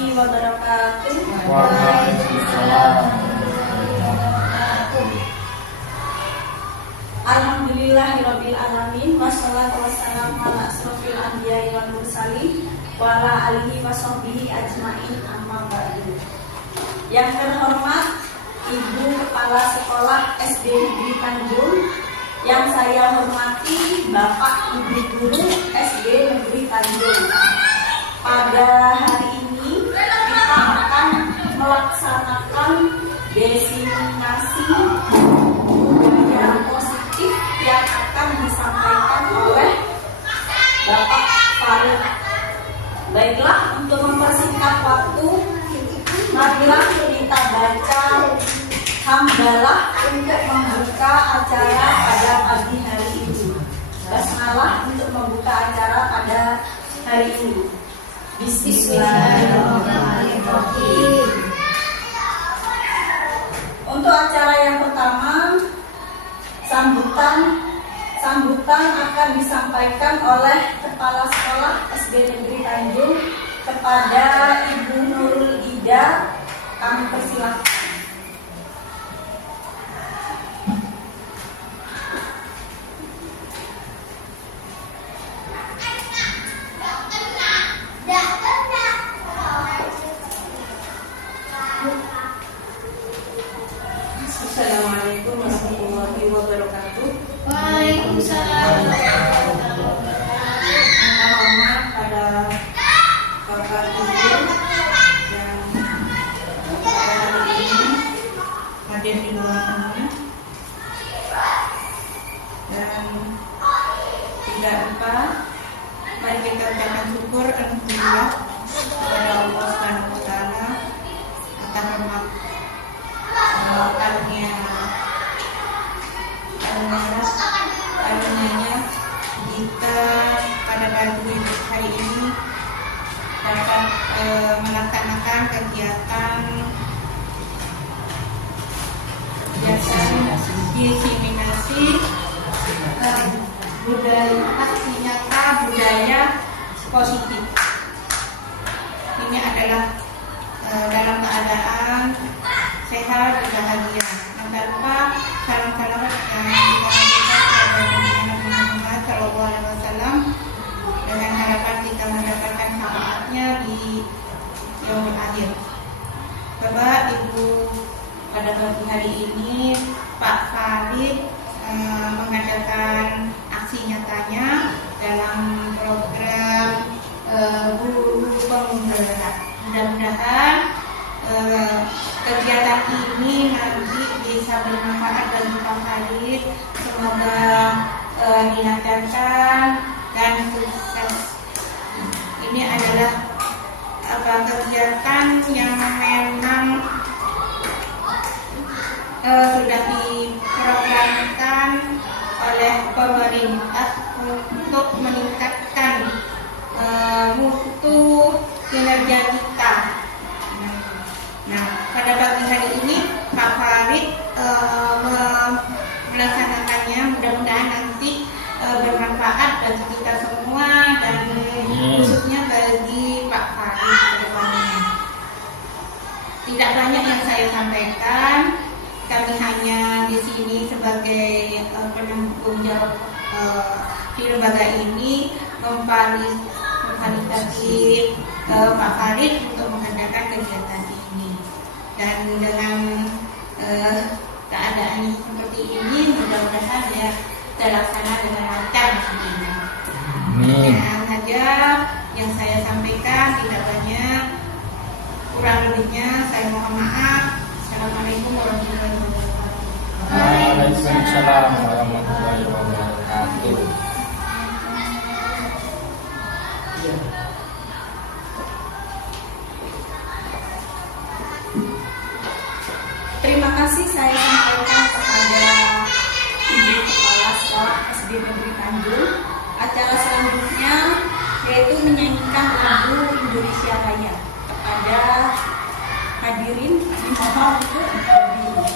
warahmatullahi wabarakatuh. Waalaikumsalam. Alhamdulillahirabbil alamin wassalatu wassalamu ala asrofil anbiya'i wal mursalin wa ala alihi washabbihi ajmain, amma ba'du. Yang terhormat Ibu Kepala Sekolah SD Negeri Tanjung, yang saya hormati Bapak Ibu Guru SD Negeri Tanjung. Pada hari ini kita akan melaksanakan diseminasi budaya positif yang akan disampaikan oleh Bapak Farid. Baiklah, untuk mempersingkat waktu, marilah kita baca hamdalah untuk membuka acara pada pagi hari ini. Basmalah untuk membuka acara pada hari ini. Bismillahirrahmanirrahim. Untuk acara yang pertama, sambutan akan disampaikan oleh Kepala Sekolah SD Negeri Tanjung kepada Ibu Nurul Ida. Kami persilahkan. Assalamualaikum warahmatullahi wabarakatuh. Waalaikumsalam. Hormat pada Bapak Ibu yang pada hari ini hadir di ruangan ini, dan tidak lupa mari kita ucapkan syukur alhamdulillah kepada Allah Subhanahu wa taala atas rahmat karunia-Nya kita pada pagi hari ini dapat melaksanakan kegiatan diseminasi aksi nyata budaya positif. Ini adalah dalam keadaan sehat dan bahagia. Jangan lupa salam-salam yang kita sampaikan kepada Nabi Muhammad SAW dengan harapan kita mendapatkan syafaatnya di yaumul akhir. Bapak Ibu, pada pagi hari ini Pak Farid mengadakan aksi nyatanya dalam program Guru Penggerak. Mudah-mudahan kegiatan ini nanti bisa bermanfaat bagi Pak Farid. Semoga dilancarkan dan sukses. Ini adalah kegiatan yang memang sudah diprogramkan oleh pemerintah untuk meningkatkan mutu kinerja kita. Nah, pada pagi hari ini Pak Farid melaksanakannya. Mudah-mudahan nanti bermanfaat bagi kita semua dan khususnya bagi Pak Farid ke depannya. Tidak banyak yang saya sampaikan. Kami hanya di sini sebagai penanggung jawab di lembaga ini memfasilitasi Pak Farid untuk mengadakan kegiatan ini. Dan dengan keadaan seperti ini, mudah-mudahan ya terlaksana dengan lancar nantinya. Dengan saja yang saya sampaikan, tidak banyak, kurang lebihnya saya mohon maaf. Assalamualaikum warahmatullahi wabarakatuh. Waalaikumsalam warahmatullahi wabarakatuh. Terima kasih saya sampaikan kepada Ibu Kepala Sekolah SD Negeri Tanjung. Acara selanjutnya yaitu menyanyikan lagu Indonesia Raya. Kepada hadirin dimohon untuk berdiri.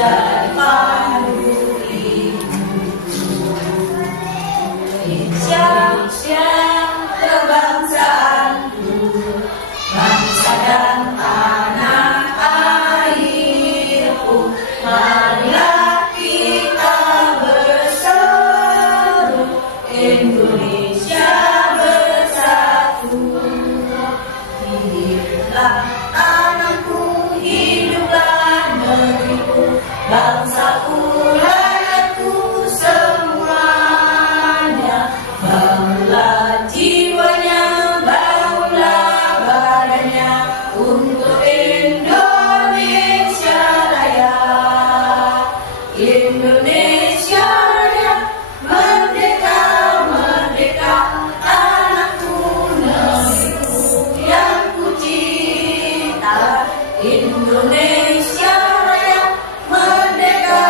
jadi pandu Indonesia kebangsaanku, bangsa dan tanah airku, marilah kita berseru, Indonesia bersatu. Hiduplah tanahku, hiduplah negeriku, bangsaku, rakyatku semuanya. Bangunlah jiwanya, bangunlah badannya untuk Indonesia Raya. Indonesia Raya, merdeka, merdeka, tanahku, negeriku yang ku cinta. Indonesia Raya, merdeka,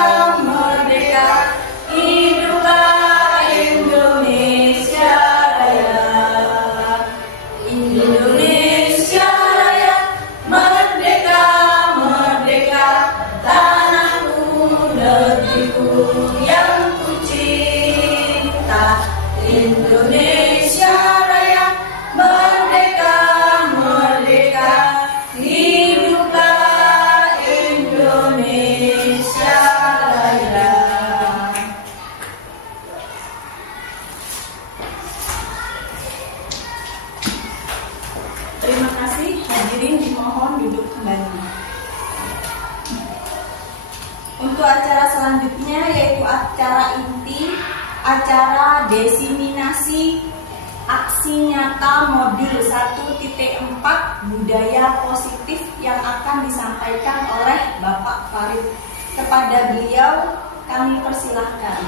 merdeka, hiduplah Indonesia Raya. Indonesia Raya, merdeka, merdeka, tanahku, negeriku yang ku cinta. Indonesia Raya, merdeka, merdeka, hiduplah Indonesia Raya. Terima kasih, hadirin dimohon duduk kembali. Untuk acara selanjutnya yaitu acara inti, acara diseminasi aksi nyata modul 1.4 budaya positif yang akan disampaikan oleh Bapak Farid. Kepada beliau kami persilahkan.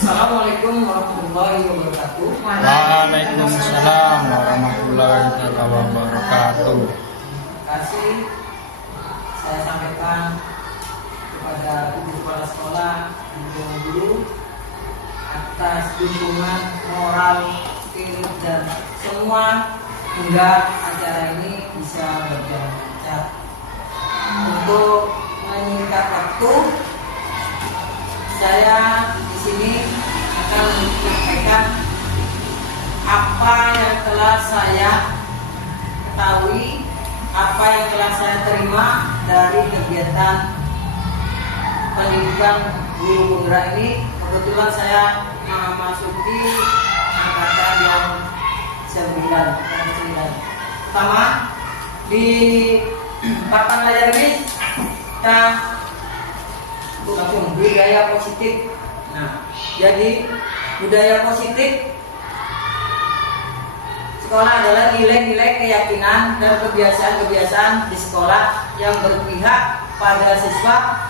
Assalamualaikum warahmatullahi wabarakatuh. Waalaikumsalam warahmatullahi wabarakatuh. Terima kasih saya sampaikan kepada ibu kepala sekolah, ibu guru atas dukungan moral, spirit dan semua hingga acara ini bisa berjalan lancar. Untuk menyingkat waktu, saya di sini akan menyampaikan apa yang telah saya ketahui, apa yang telah saya terima dari kegiatan pendidikan guru penggerak ini. Kebetulan saya memasuki angkatan yang 9. Pertama, di papan layar ini kita langsung budaya positif. Nah, jadi budaya positif sekolah adalah nilai-nilai keyakinan dan kebiasaan-kebiasaan di sekolah yang berpihak pada siswa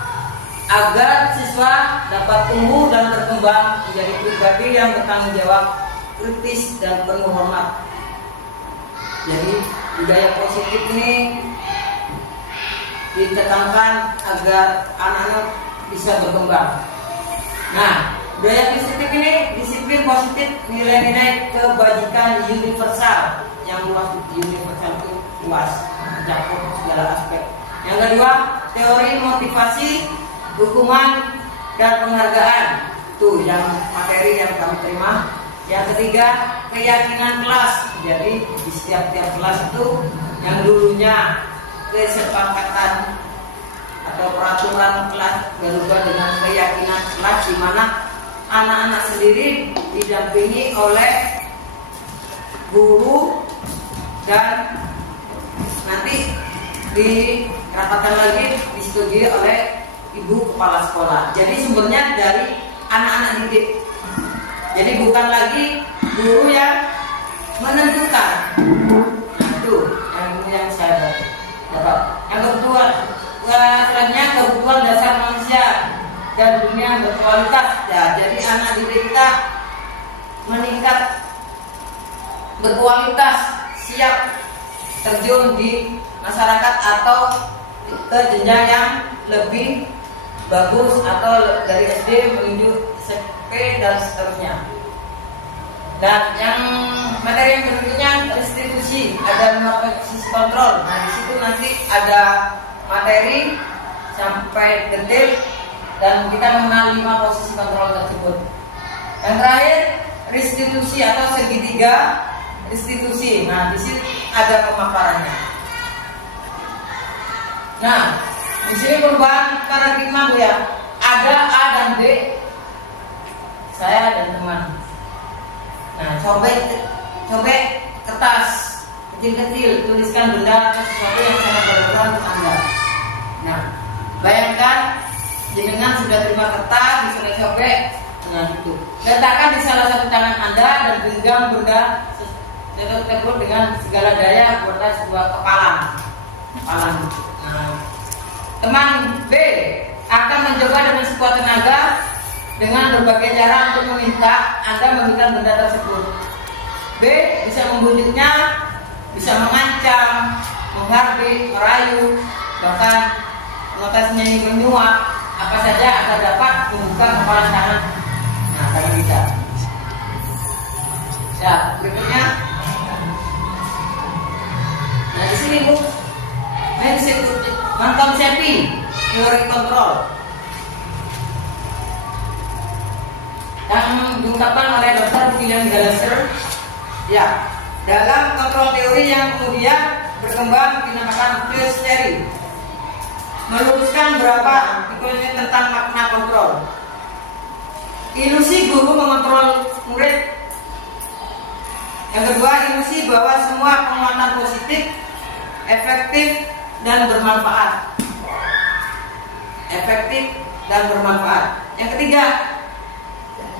agar siswa dapat tumbuh dan berkembang menjadi pribadi yang bertanggung jawab, kritis dan penuh hormat. Jadi budaya positif ini ditekankan agar anak-anak bisa berkembang. Nah, budaya positif ini disiplin positif, nilai-nilai kebajikan universal yang luas. Universal itu luas, mencakup segala aspek. Yang kedua, teori motivasi, hukuman dan penghargaan. Itu yang materi yang kami terima. Yang ketiga, keyakinan kelas. Jadi di setiap kelas itu yang dulunya kesepakatan atau peraturan kelas berubah dengan keyakinan kelas, di mana anak-anak sendiri didampingi oleh guru dan nanti dirapatkan lagi disetujui oleh ibu kepala sekolah. Jadi sumbernya dari anak-anak didik. Jadi bukan lagi guru yang menentukan. Nah, itu yang saya dapat. Yang kedua, selanjutnya kebutuhan dasar manusia dan dunia berkualitas. Ya, jadi anak didik kita meningkat berkualitas, siap terjun di masyarakat atau ke jenjang yang lebih bagus atau dari SD menuju SMP dan seterusnya. Dan yang materi yang berikutnya restitusi, ada 5 posisi kontrol. Nah, di situ nanti ada materi sampai detail dan kita mengenal 5 posisi kontrol tersebut. Yang terakhir restitusi atau segitiga restitusi. Nah, di sini ada pemaparannya. Nah, di sini perubahan paradigma Bu ya. Ada A dan B. Saya dan teman. Nah, cobek kertas kecil-kecil, tuliskan benda atau sesuatu yang sangat berguna untuk Anda. Nah, bayangkan jenengan sudah terima kertas, disuruh cobek, nah itu. Letakkan di salah satu tangan Anda dan genggam benda tersebut dengan segala daya buatlah sebuah kepalan. Nah, teman B akan mencoba dengan sekuat tenaga dengan berbagai cara untuk meminta Anda memberikan benda tersebut. B bisa membujuknya, bisa mengancam, menghardik, merayu, bahkan notasinya ini menyuap, apa saja agar dapat membuka kepala tangan. Nah, tangan bisa. Ya, berikutnya. Nah, di sini Bu, mengkonsepsi teori kontrol yang diungkapkan oleh Dr. William Glasser. Ya, dalam kontrol teori yang kemudian berkembang dinamakan Fluid Theory, meluruskan beberapa hipotesa tentang makna kontrol. Ilusi guru mengontrol murid. Yang kedua, ilusi bahwa semua penguatan positif, efektif dan bermanfaat. Yang ketiga,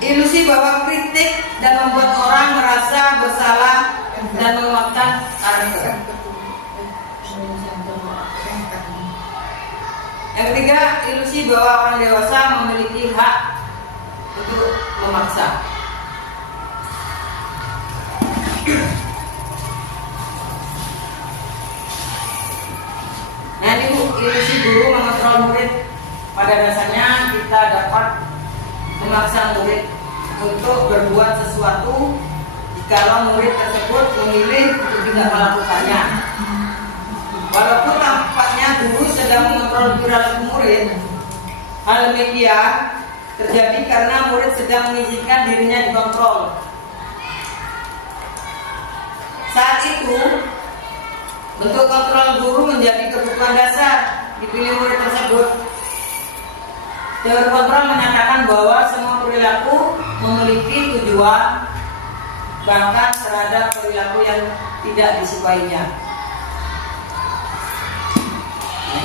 ilusi bahwa kritik dan membuat orang merasa bersalah dan menguatkan karakter. Yang ketiga, ilusi bahwa orang dewasa memiliki hak untuk memaksa. Nah, ini Bu, ilusi guru mengontrol murid. Pada dasarnya kita dapat memaksa murid untuk berbuat sesuatu jikalau murid tersebut memilih untuk tidak melakukannya. Walaupun tampaknya guru sedang mengontrol perilaku murid, hal demikian terjadi karena murid sedang mengizinkan dirinya dikontrol. Saat itu, bentuk kontrol guru menjadi kebutuhan dasar dipilih murid tersebut. Teori kontrol menyatakan bahwa semua perilaku memiliki tujuan, bahkan terhadap perilaku yang tidak disukainya.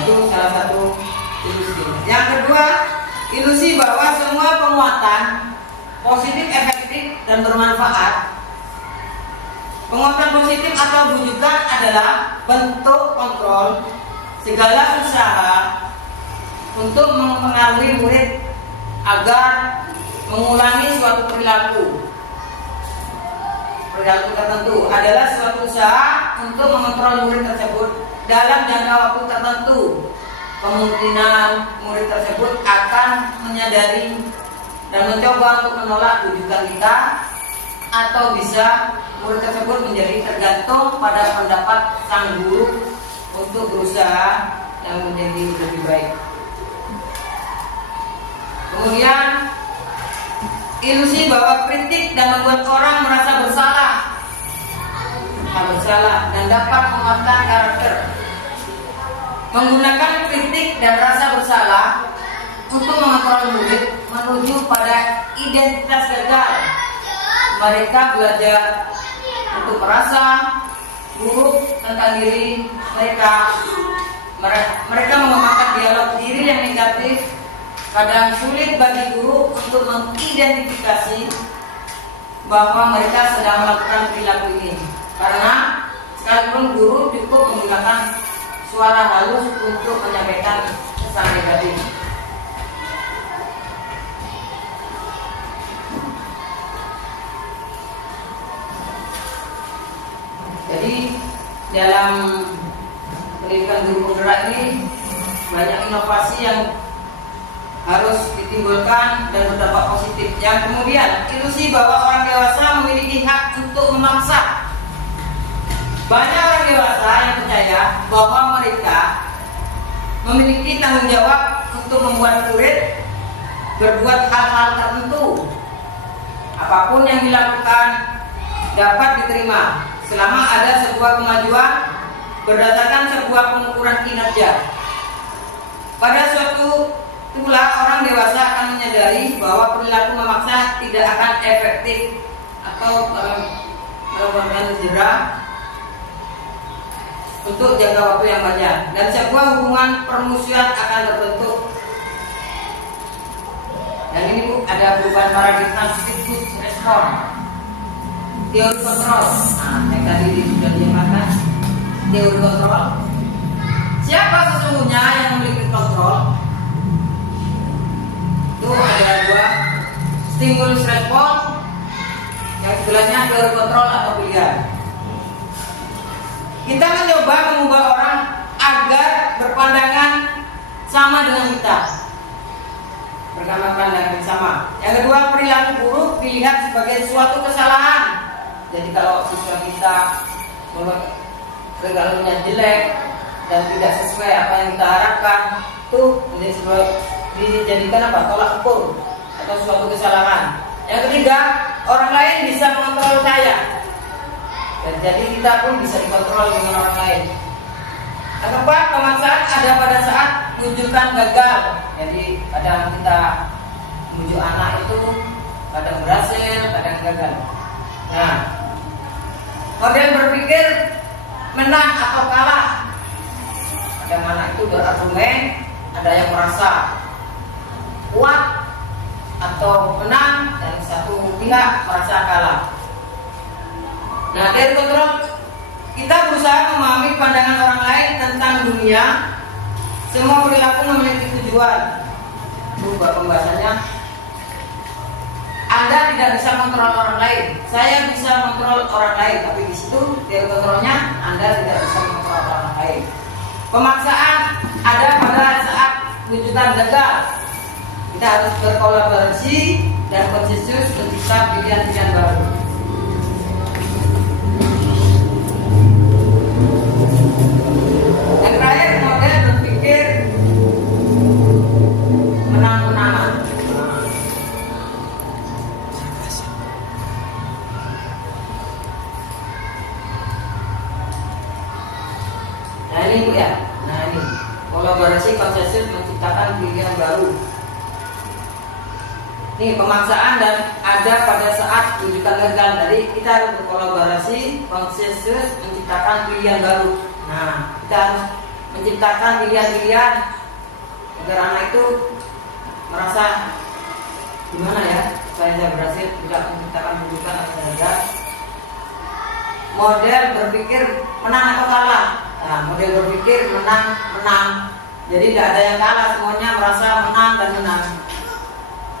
Itu salah satu ilusi. Yang kedua, ilusi bahwa semua penguatan positif, efektif, dan bermanfaat. Penguatan positif atau bujukan adalah bentuk kontrol segala usaha untuk mempengaruhi murid agar mengulangi suatu perilaku tertentu adalah suatu usaha untuk mengontrol murid tersebut dalam jangka waktu tertentu. Kemungkinan murid tersebut akan menyadari dan mencoba untuk menolak bujukan kita, atau bisa murid tersebut menjadi tergantung pada pendapat sang guru untuk berusaha yang menjadi lebih baik. Kemudian ilusi bahwa kritik dan membuat orang merasa bersalah dan dapat menguatkan karakter. Menggunakan kritik dan rasa bersalah untuk mengontrol murid menuju pada identitas gagal. Mereka belajar untuk merasa buruk tentang diri mereka. Mereka mengembangkan dialog diri yang negatif. Kadang sulit bagi guru untuk mengidentifikasi bahwa mereka sedang melakukan perilaku ini, karena sekalipun guru cukup menggunakan suara halus untuk menyampaikan pesan negatif. Jadi dalam pendidikan guru penggerak ini banyak inovasi yang harus ditimbulkan dan berdampak positif. Yang kemudian, ilusi bahwa orang dewasa memiliki hak Banyak orang dewasa yang percaya bahwa mereka memiliki tanggung jawab untuk membuat murid berbuat hal-hal tertentu. Apapun yang dilakukan dapat diterima selama ada sebuah kemajuan berdasarkan sebuah pengukuran kinerja. Pada suatu itulah orang dewasa akan menyadari bahwa perilaku memaksa tidak akan efektif atau melakukan jerah untuk jangka waktu yang panjang, dan sebuah hubungan permusuhan akan terbentuk. Dan ini Bu, ada perubahan paradigma stimulus respon, teori kontrol. Nah, yang tadi sudah dimakan teori kontrol. Siapa sesungguhnya yang memiliki kontrol? Itu ada dua, stimulus respon, yang istilahnya teori kontrol atau pilihan. Kita mencoba mengubah orang agar berpandangan sama dengan kita, berpandangan yang sama. Yang kedua, perilaku buruk dilihat sebagai suatu kesalahan. Jadi kalau siswa kita perilakunya jelek dan tidak sesuai apa yang kita harapkan, itu dijadikan apa? Tolak ukur atau suatu kesalahan. Yang ketiga, orang lain bisa mengontrol saya. Dan jadi kita pun bisa dikontrol dengan orang lain. Yang keempat, pemaksaan ada pada saat rujukan gagal. Jadi kadang kita menuju anak itu kadang berhasil, kadang gagal. Nah, model berpikir menang atau kalah. Kadang anak itu berargumen, ada yang merasa kuat atau menang, dan satu pihak merasa kalah. Nah, dari kontrol kita berusaha memahami pandangan orang lain tentang dunia. Semua perilaku memiliki tujuan. Berubah pembahasannya. Anda tidak bisa kontrol orang lain. Saya bisa kontrol orang lain, tapi di situ dari kontrolnya Anda tidak bisa kontrol orang lain. Pemaksaan ada pada saat wujudan gagal. Kita harus berkolaborasi dan konsensus mencipta pilihan-pilihan baru. Yang terakhir, model berpikir menang-menangan. Nah ini Bu ya. Nah ini kolaborasi konsensus menciptakan pilihan baru. Ini pemaksaan dan ada pada saat rujukan gagal. Jadi kita harus berkolaborasi konsensus menciptakan pilihan baru. Nah, kita harus menciptakan pilihan-pilihan agar anak itu merasa gimana ya, supaya saya berhasil tidak menciptakan rujukan atau gagal. Model berpikir menang atau kalah. Nah, model berpikir menang. Jadi tidak ada yang kalah, semuanya merasa menang dan menang.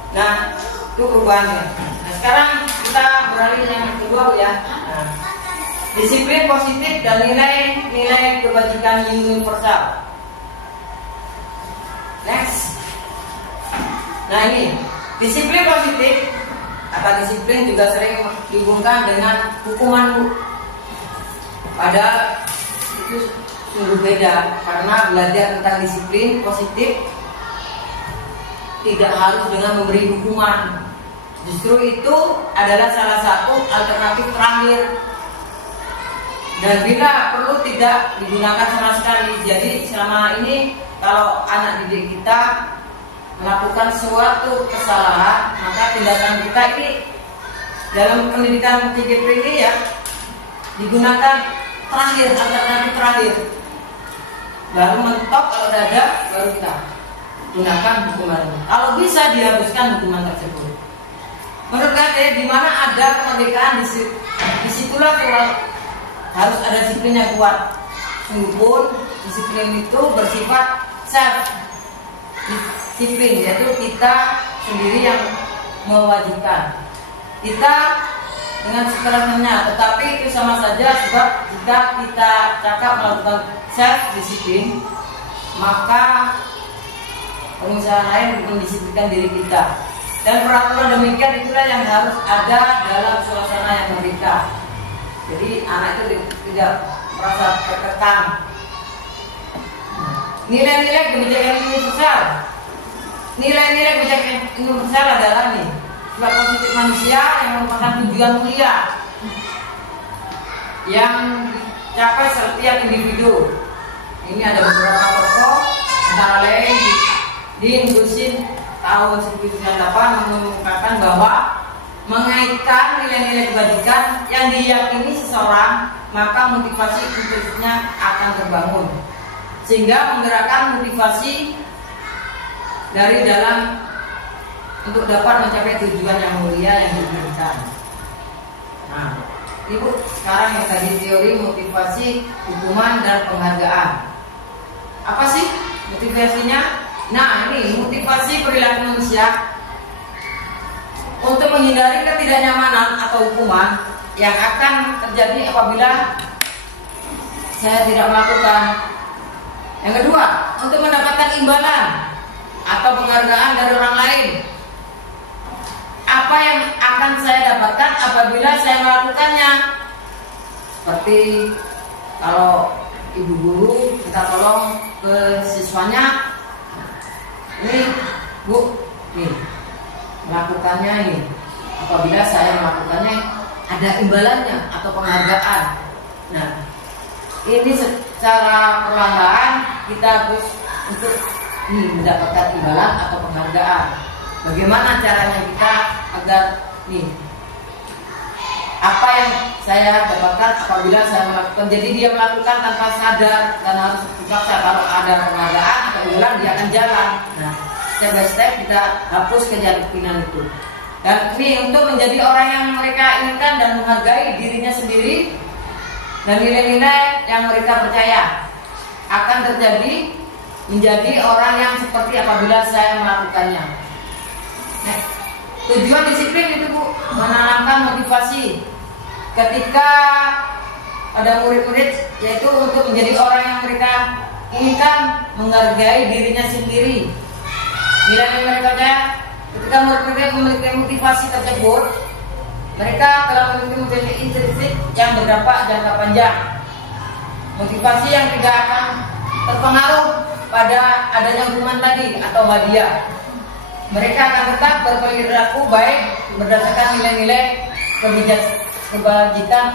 Nah, itu perubahannya. Nah, sekarang kita beralih yang kedua ya. Nah, disiplin positif dan nilai kebajikan universal. Next. Nah ini disiplin positif. Kata disiplin juga sering dihubungkan dengan hukuman. Padahal itu sungguh beda, karena belajar tentang disiplin positif tidak harus dengan memberi hukuman. Justru itu adalah salah satu alternatif terakhir. Dan bila perlu tidak digunakan sama sekali. Jadi selama ini kalau anak didik kita melakukan suatu kesalahan, maka tindakan kita ini dalam pendidikan PGP ini ya digunakan terakhir, alternatif terakhir. Baru mentok, kalau udah ada baru kita gunakan hukuman. Kalau bisa dihapuskan hukuman tersebut. Menurut Kade, di mana ada kemerdekaan disitulah harus ada disiplin yang kuat. Sungguh disiplin itu bersifat self disiplin, yaitu kita sendiri yang mewajibkan. Kita dengan sekelumnya, tetapi itu sama saja sebab jika kita cakap melakukan self disiplin, maka pengusaha lain mendisiplinkan diri kita. Dan peraturan demikian itulah yang harus ada dalam suasana yang merdeka. Jadi anak itu tidak merasa tertekan. Nilai-nilai kebijakan universal. Nilai-nilai kebijakan universal adalah nih sifat positif manusia yang merupakan tujuan mulia yang dicapai setiap individu. Ini ada beberapa tokoh antara lain di Indonesia tahun 1998 mengungkapkan bahwa mengaitkan nilai-nilai kebajikan yang diyakini seseorang, maka motivasi intrinsiknya akan terbangun sehingga menggerakkan motivasi dari dalam untuk dapat mencapai tujuan yang mulia yang diinginkan. Nah, Ibu sekarang yang tadi teori motivasi, hukuman dan penghargaan. Apa sih motivasinya? Nah, ini motivasi perilaku manusia untuk menghindari ketidaknyamanan atau hukuman yang akan terjadi apabila saya tidak melakukan. Yang kedua, untuk mendapatkan imbalan atau penghargaan dari orang lain. Apa yang akan saya dapatkan apabila saya melakukannya? Seperti kalau ibu guru minta tolong ke siswanya, ini Bu, nih melakukannya ini. Apabila saya melakukannya ada imbalannya atau penghargaan. Nah, ini secara perlahan kita harus untuk mendapatkan imbalan atau penghargaan. Bagaimana caranya kita agar apa yang saya dapatkan apabila saya melakukan, jadi dia melakukan tanpa sadar dan harus dipaksa. Kalau ada penghargaan atau imbalan dia akan jalan. Nah, step by step kita hapus keyakinan itu. Dan ini untuk menjadi orang yang mereka inginkan dan menghargai dirinya sendiri dan nilai-nilai yang mereka percaya akan terjadi menjadi orang yang seperti apabila saya melakukannya. Nah, tujuan disiplin itu Bu, menanamkan motivasi ketika ada murid-murid, yaitu untuk menjadi orang yang mereka inginkan, menghargai dirinya sendiri. Nilai-nilai mereka percaya. Ketika murid-murid memiliki motivasi tersebut, mereka telah memiliki motivasi intrinsik yang berdampak jangka panjang. Motivasi yang tidak akan terpengaruh pada adanya hukuman tadi atau hadiah. Mereka akan tetap berperilaku baik berdasarkan nilai-nilai kebajikan.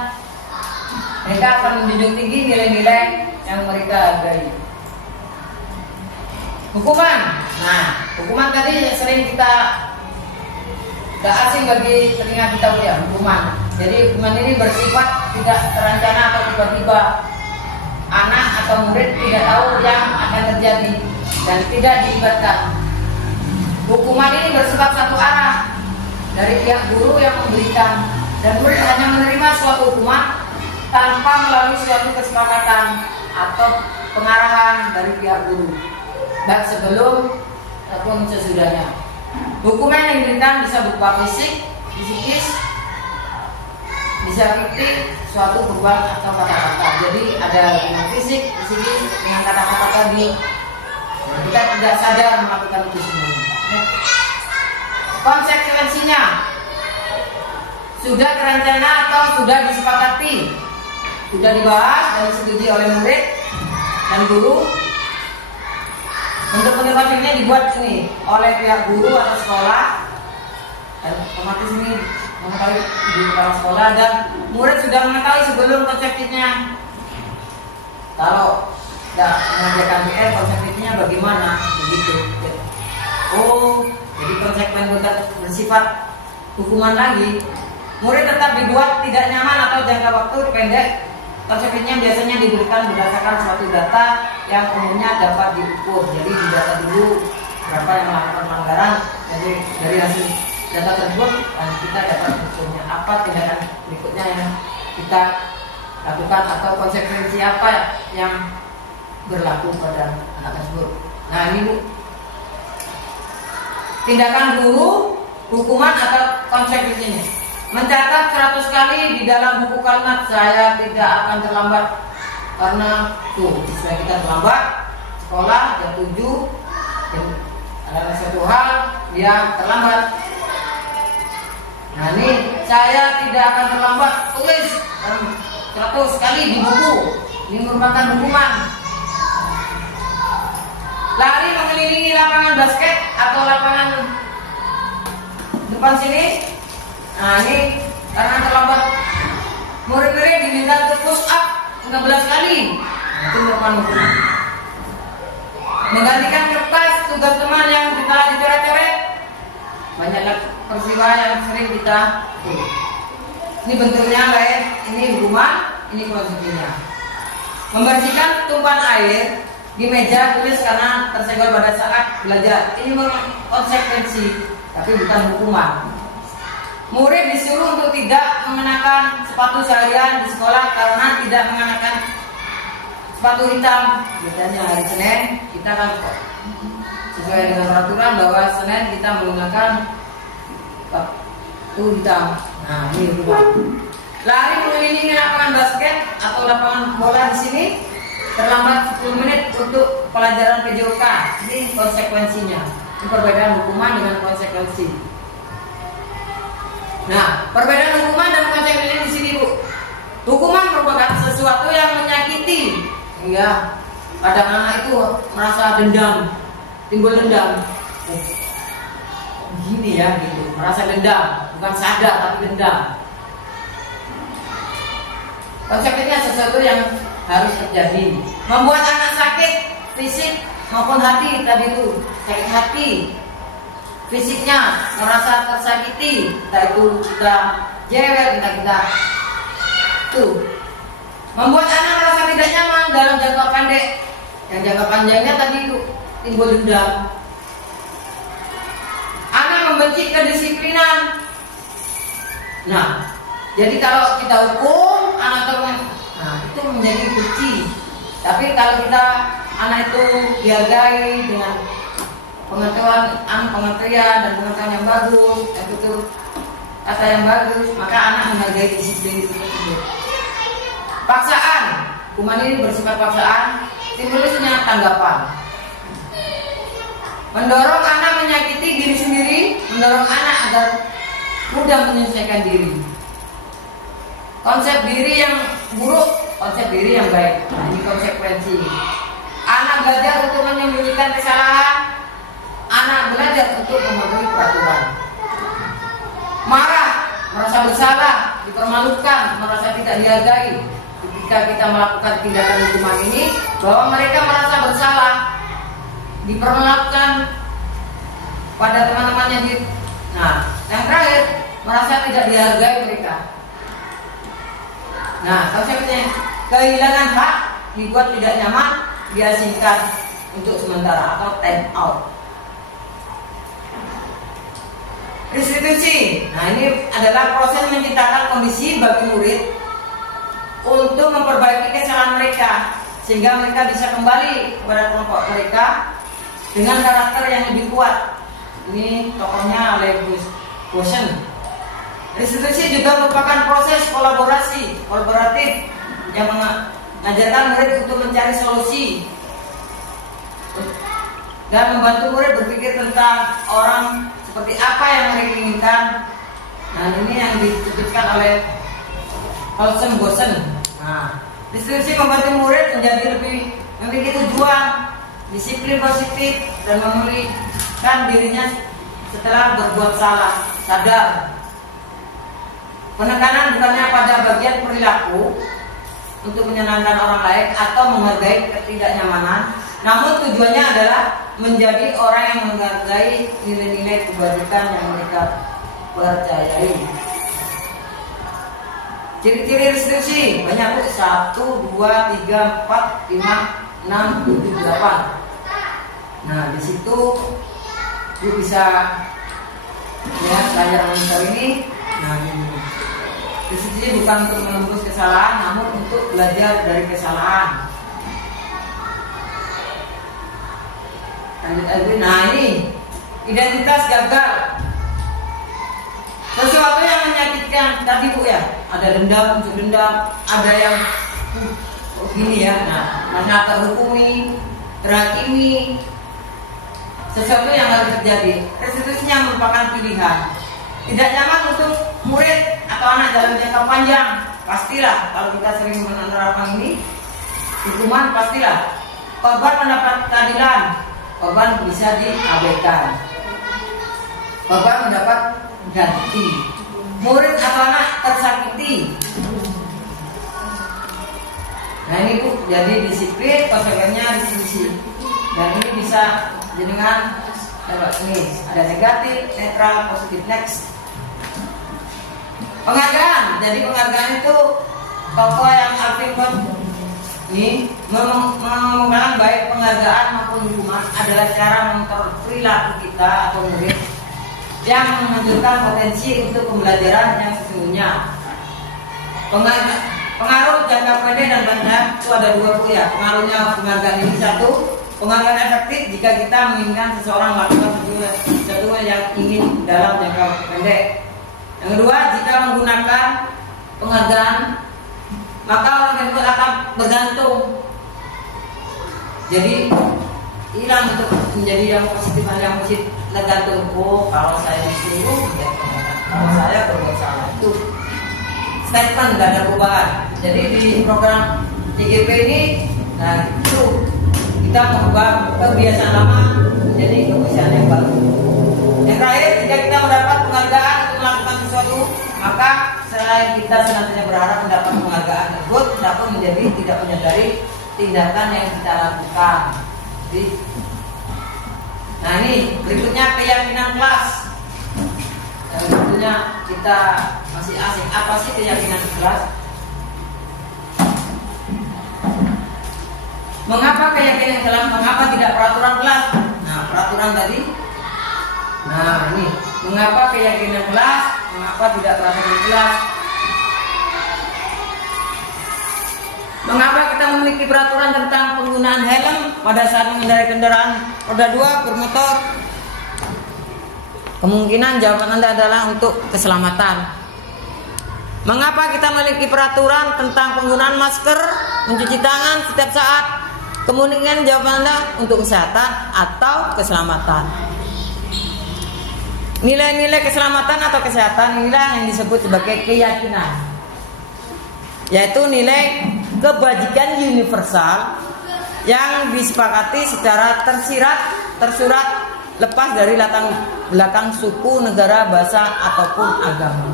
Mereka akan menjunjung tinggi nilai-nilai yang mereka hargai. Hukuman. Nah, hukuman tadi sering kita tidak asing bagi telinga kita ya, hukuman. Jadi hukuman ini bersifat tidak terencana atau tiba-tiba. Anak atau murid tidak tahu yang akan terjadi dan tidak dilibatkan. Hukuman ini bersifat satu arah dari pihak guru yang memberikan, dan murid hanya menerima suatu hukuman tanpa melalui suatu kesepakatan atau pengarahan dari pihak guru, baik sebelum ataupun sesudahnya. Hukuman yang diberikan bisa berupa fisik, psikis, bisa kritik suatu beban atau kata-kata. Jadi ada dengan fisik, psikis, dengan kata-kata tadi. Kita tidak sadar melakukan itu semua. Konsekuensinya sudah terencana atau sudah disepakati, sudah dibahas dan disetujui oleh murid dan guru. Untuk motivasinya dibuat ini oleh pihak guru atau sekolah, dan otomatis ini mengetahui di kepala sekolah, dan murid sudah mengetahui sebelum konsepnya. Kalau tidak mengajarkan PR, konsepnya bagaimana begitu. Oh, jadi konsekuensi bersifat hukuman lagi. Murid tetap dibuat tidak nyaman atau jangka waktu pendek. Konsekuensinya biasanya diberikan berdasarkan suatu data yang umumnya dapat diukur. Jadi didata dulu berapa yang melakukan pelanggaran. Jadi dari hasil data tersebut kita dapat ukurnya apa tindakan berikutnya yang kita lakukan atau konsekuensi apa yang berlaku pada anak tersebut. Nah ini Bu, tindakan guru, hukuman atau konsekuensinya. Mencatat 100 kali di dalam buku kalimat saya tidak akan terlambat, karena tuh supaya kita terlambat sekolah jam 7 dan ada satu hal dia terlambat. Nah ini saya tidak akan terlambat, tulis 100 kali di buku. Ini merupakan hukuman. Lari mengelilingi lapangan basket atau lapangan depan sini. Nah ini karena terlambat, murid-murid diminta untuk push up 16 kali. Nah, itu merupakan hukuman. Menggantikan kertas tugas teman yang telah dicoret-coret. Banyaklah peristiwa yang sering kita. Ini bentuknya lain, ini hukuman, ini konsekuensinya. Membersihkan tumpahan air di meja tulis karena tersenggol pada saat belajar. Ini konsekuensi, tapi bukan hukuman. Murid disuruh untuk tidak mengenakan sepatu seharian di sekolah karena tidak mengenakan sepatu hitam. Biasanya hari Senin kita kan sesuai dengan peraturan bahwa Senin kita menggunakan sepatu hitam. Nah ini hukuman. Lari mengelilingi lapangan basket atau lapangan bola di sini terlambat 10 menit untuk pelajaran PJOK. Ini konsekuensinya. Ini perbedaan hukuman dengan konsekuensi. Nah, perbedaan hukuman dan konsekuensi di sini, Bu. Hukuman merupakan sesuatu yang menyakiti. Ya, kadang anak itu merasa dendam, timbul dendam. Gini ya, gitu. Merasa dendam, bukan sadar tapi dendam. Konsekuensinya sesuatu yang harus terjadi. Membuat anak sakit fisik maupun hati tadi itu, sakit hati. Fisiknya merasa tersakiti, entah itu kita jewel, entah kita tuh. Membuat anak merasa tidak nyaman dalam jangka pendek. Yang jangka panjangnya tadi itu timbul dendam. Anak membenci kedisiplinan. Nah, jadi kalau kita hukum anak teman, nah itu menjadi benci. Tapi kalau kita anak itu dihargai dengan pengertian dan pengetahuan yang bagus, itu kata yang bagus, maka anak menghargai disiplin itu tersebut. Paksaan, hukuman ini bersifat paksaan, stimulusnya tanggapan. Mendorong anak menyakiti diri sendiri, mendorong anak agar mudah menyesuaikan diri. Konsep diri yang buruk, konsep diri yang baik. Nah, ini konsekuensi. Anak belajar untuk menyembunyikan kesalahan, anak belajar untuk memenuhi peraturan. Marah, merasa bersalah, dipermalukan, merasa tidak dihargai. Ketika kita melakukan tindakan hukuman ini, bahwa mereka merasa bersalah, dipermalukan pada teman-temannya. Nah, yang terakhir, merasa tidak dihargai mereka. Nah, konsepnya kehilangan hak, dibuat tidak nyaman, diasingkan untuk sementara atau time out. Restitusi. Nah, ini adalah proses menciptakan kondisi bagi murid untuk memperbaiki kesalahan mereka sehingga mereka bisa kembali kepada kelompok mereka dengan karakter yang lebih kuat. Ini tokohnya oleh Bosen. Restitusi juga merupakan proses kolaboratif yang mengajarkan murid untuk mencari solusi dan membantu murid berpikir tentang orang seperti apa yang mereka inginkan. Nah, ini yang disebutkan oleh Bosen. Nah, restitusi membantu murid menjadi lebih memiliki tujuan, disiplin positif, dan memulihkan dirinya setelah berbuat salah, sadar. Penekanan bukannya pada bagian perilaku untuk menyenangkan orang lain atau menghargai ketidaknyamanan, namun tujuannya adalah menjadi orang yang menghargai nilai-nilai kebajikan yang mereka percayai. Ciri-ciri restitusi banyak, Bu. 1, 2, 3, 4, 5, 6, 7, 8. Nah, di situ Bu bisa ya pelajaran ini. Nah, ini restitusi bukan untuk menembus kesalahan, namun untuk belajar dari kesalahan. Lanjut lagi. Nah, ini identitas gagal. Sesuatu yang menyakitkan tadi, Bu, ya. Ada dendam, unsur dendam, ada yang gini ya. Nah, karena terhukumi, terhakimi, sesuatu yang harus terjadi. Restitusinya merupakan pilihan. Tidak nyaman untuk murid atau anak dalam jangka panjang. Pastilah kalau kita sering menerapkan ini, hukuman pastilah. Korban mendapat keadilan, korban bisa diabaikan. Korban mendapat ganti. Murid atau anak tersakiti. Nah ini Bu, jadi disiplin, konsekuensinya diskusi. Dan ini bisa dengan ini ada negatif, netral, positif, next. Penghargaan, jadi penghargaan itu tokoh yang aktif ini menggunakan baik penghargaan maupun hukuman adalah cara mengontrol perilaku kita atau murid yang menunjukkan potensi untuk pembelajaran yang sesungguhnya. Pengaruh jangka pendek dan panjang itu ada dua Bu ya. Pengaruhnya penghargaan ini satu, penghargaan efektif jika kita menginginkan seseorang melakukan sesuatu yang ingin dalam jangka pendek. Yang kedua, jika menggunakan penghargaan maka orang tersebut akan bergantung. Jadi hilang untuk menjadi yang positif yang positif tergantung. Oh kalau saya disuruh ya, kalau saya berbuat salah itu statement, nggak ada perubahan. Jadi di program TGP ini, nah itu kita mengubah kebiasaan lama menjadi kebiasaan yang baru. Yang terakhir, jika kita mendapat penghargaan untuk melakukan sesuatu, maka selain kita senantiasa berharap mendapat penghargaan tersebut, kita pun menjadi tidak menyadari tindakan yang kita lakukan. Jadi, nah ini berikutnya keyakinan kelas. Dan tentunya kita masih asing. Apa sih keyakinan kelas? Mengapa keyakinan kelas? Mengapa tidak peraturan kelas? Nah peraturan tadi. Nah ini mengapa keyakinan kelas? Mengapa tidak peraturan kelas? Mengapa kita memiliki peraturan tentang penggunaan helm pada saat mengendarai kendaraan roda 2 bermotor? Kemungkinan jawaban Anda adalah untuk keselamatan. Mengapa kita memiliki peraturan tentang penggunaan masker, mencuci tangan setiap saat? Kemungkinan jawaban Anda untuk kesehatan atau keselamatan. Nilai-nilai keselamatan atau kesehatan inilah yang disebut sebagai keyakinan, yaitu nilai kebajikan universal yang disepakati secara tersurat lepas dari latar belakang suku, negara, bahasa ataupun agama.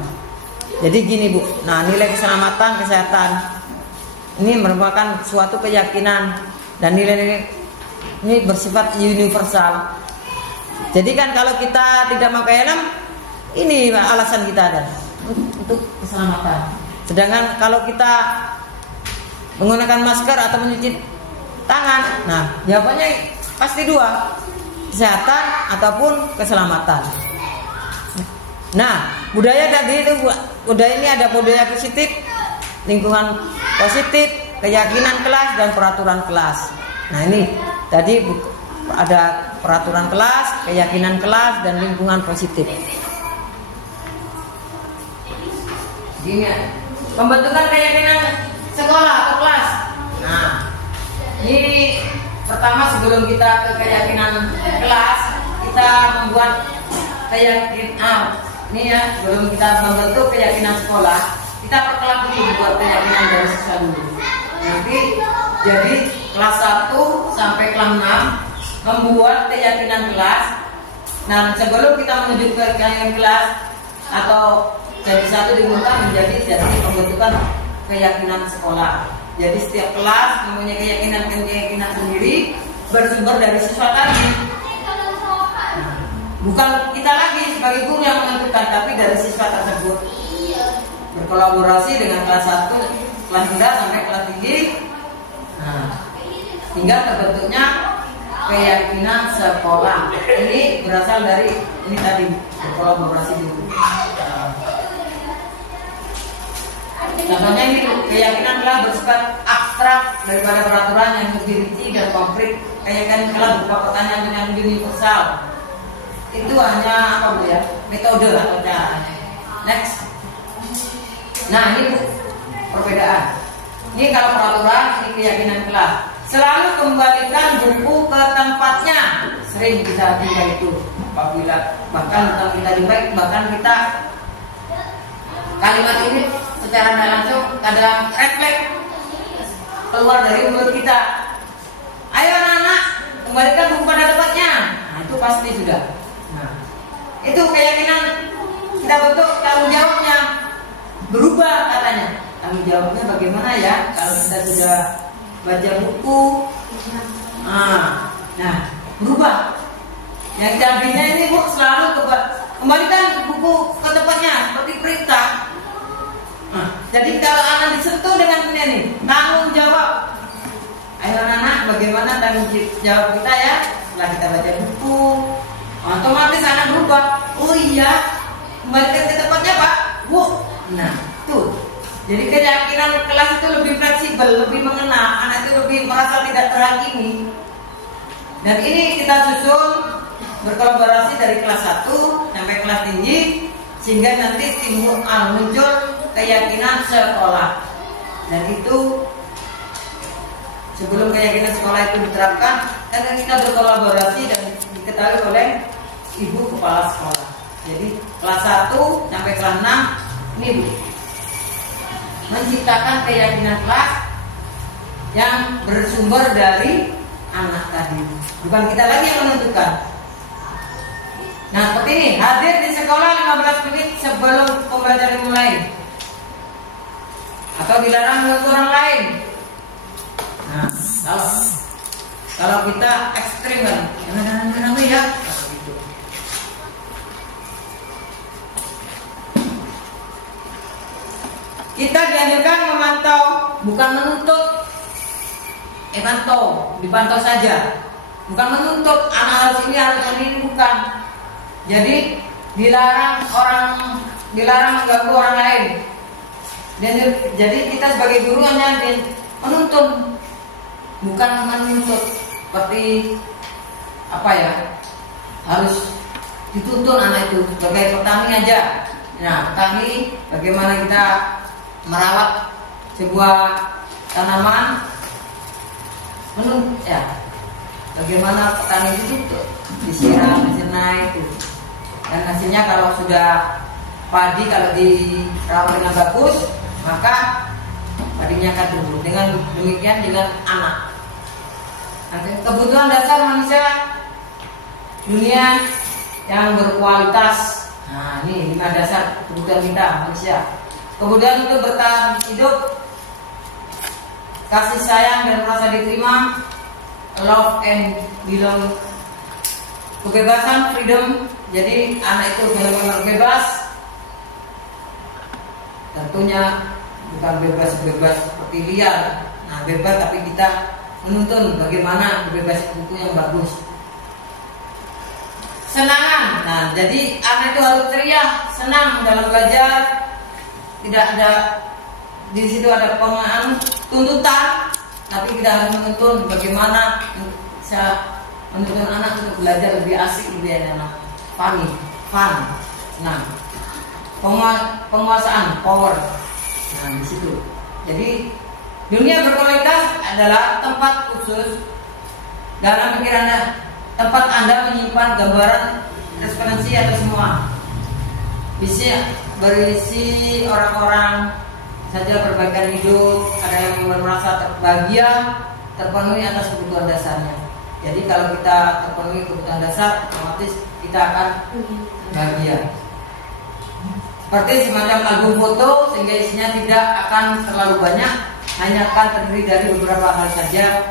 Jadi gini Bu, nah nilai keselamatan, kesehatan ini merupakan suatu keyakinan dan nilai-nilai ini bersifat universal. Jadi kan kalau kita tidak pakai helm, ini alasan kita adalah untuk keselamatan. Sedangkan kalau kita menggunakan masker atau mencuci tangan, nah jawabannya pasti dua, kesehatan ataupun keselamatan. Nah budaya tadi itu, budaya ini ada budaya positif, lingkungan positif, keyakinan kelas dan peraturan kelas. Nah ini tadi ada peraturan kelas, keyakinan kelas, dan lingkungan positif. Gini, pembentukan keyakinan sekolah atau kelas. Nah, ini pertama sebelum kita ke keyakinan kelas, kita membuat keyakinan. Ini ya, sebelum kita membentuk keyakinan sekolah, kita perkelas dulu buat keyakinan dari siswa dulu. Nanti jadi kelas 1 sampai kelas 6 membuat keyakinan kelas. Nah sebelum kita menuju ke keyakinan kelas atau jadi satu dimulai menjadi pembentukan keyakinan sekolah. Jadi setiap kelas mempunyai keyakinan sendiri bersumber dari siswa tadi. Nah, bukan kita lagi sebagai guru yang menentukan, tapi dari siswa tersebut berkolaborasi dengan kelas 1, kelas rendah sampai kelas tinggi. Nah, hingga terbentuknya keyakinan sekolah. Ini berasal dari ini tadi berkolaborasi dulu. Contohnya ini keyakinan telah bersifat abstrak daripada peraturan yang lebih rinci dan konkret. Keyakinan telah berupa pertanyaan yang universal. Itu hanya apa Bu ya? Metode atau caranya. Next. Nah ini Bu, perbedaan. Ini kalau peraturan, ini keyakinan kelas. Selalu kembalikan buku ke tempatnya. Sering kita tinggal itu. Apabila bahkan kita dibaik, bahkan kita kalimat ini secara tidak langsung kadang refleks. keluar dari mulut kita. Ayo anak-anak, kembalikan buku pada tempatnya. Nah, itu pasti sudah. Nah, itu keyakinan kita bentuk tanggung jawabnya berubah katanya. Tanggung jawabnya bagaimana ya kalau kita sudah baca buku? Nah, berubah. Yang cabainya ini Bu selalu kembalikan buku ke tempatnya seperti perintah. Nah, jadi kalau anak disentuh dengan ini nih, tanggung jawab. Ayo anak-anak, bagaimana tanggung jawab kita ya? Setelah kita baca buku, otomatis anak berubah. Oh iya, kembalikan ke tempatnya Pak, Bu. Nah, tuh. Jadi keyakinan kelas itu lebih fleksibel, lebih mengena, anak itu lebih merasa tidak terhakimi. Dan ini kita susun berkolaborasi dari kelas 1 sampai kelas tinggi, sehingga nanti muncul keyakinan sekolah. Dan itu sebelum keyakinan sekolah itu diterapkan, karena kita berkolaborasi dan diketahui oleh ibu kepala sekolah. Jadi kelas 1 sampai kelas 6 ini Bu, menciptakan keyakinan kelas yang bersumber dari anak tadi. Bukan kita lagi yang menentukan. Nah, seperti ini, hadir di sekolah 15 menit sebelum pembelajaran dimulai. Atau dilarang mengganggu orang lain. Nah, kalau kita ekstrim kan, jangan ya. Kita dianjurkan memantau, bukan menuntut. Dipantau saja. Bukan menuntut anak harus ini, bukan. Jadi dilarang mengganggu orang lain. Dan jadi kita sebagai guru hanya menuntun, bukan menuntut. Seperti apa ya? Harus dituntun anak itu sebagai petani aja. Nah, petani bagaimana kita merawat sebuah tanaman, ya, bagaimana petani itu disiram, disenai itu, dan hasilnya kalau sudah padi kalau dirawat dengan bagus, maka padinya akan tumbuh. Dengan demikian dengan anak. Kebutuhan dasar manusia dunia yang berkualitas. Nah, ini 5 dasar kebutuhan kita manusia. Kemudian untuk bertahan hidup, kasih sayang dan merasa diterima, love and belong, kebebasan, freedom. Jadi anak itu benar-benar bebas. Tentunya bukan bebas seperti liar. Nah, bebas tapi kita menuntun bagaimana kebebasan buku yang bagus. Senangan. Nah, jadi anak itu harus ceria, senang dalam belajar. Tidak ada di situ ada tuntutan, tapi kita harus menuntun bagaimana bisa menuntun anak untuk belajar lebih asik, lebih enak, fun, senang. Penguasaan, power. Nah, di situ. Jadi dunia berkualitas adalah tempat khusus dalam pikiran Anda, tempat Anda menyimpan gambaran resonansi atau semua. Bisa berisi orang-orang saja perbaikan hidup, ada yang merasa bahagia, terpenuhi atas kebutuhan dasarnya. Jadi kalau kita terpenuhi kebutuhan dasar, otomatis kita akan bahagia. Seperti semacam album foto, sehingga isinya tidak akan terlalu banyak, hanya akan terdiri dari beberapa hal saja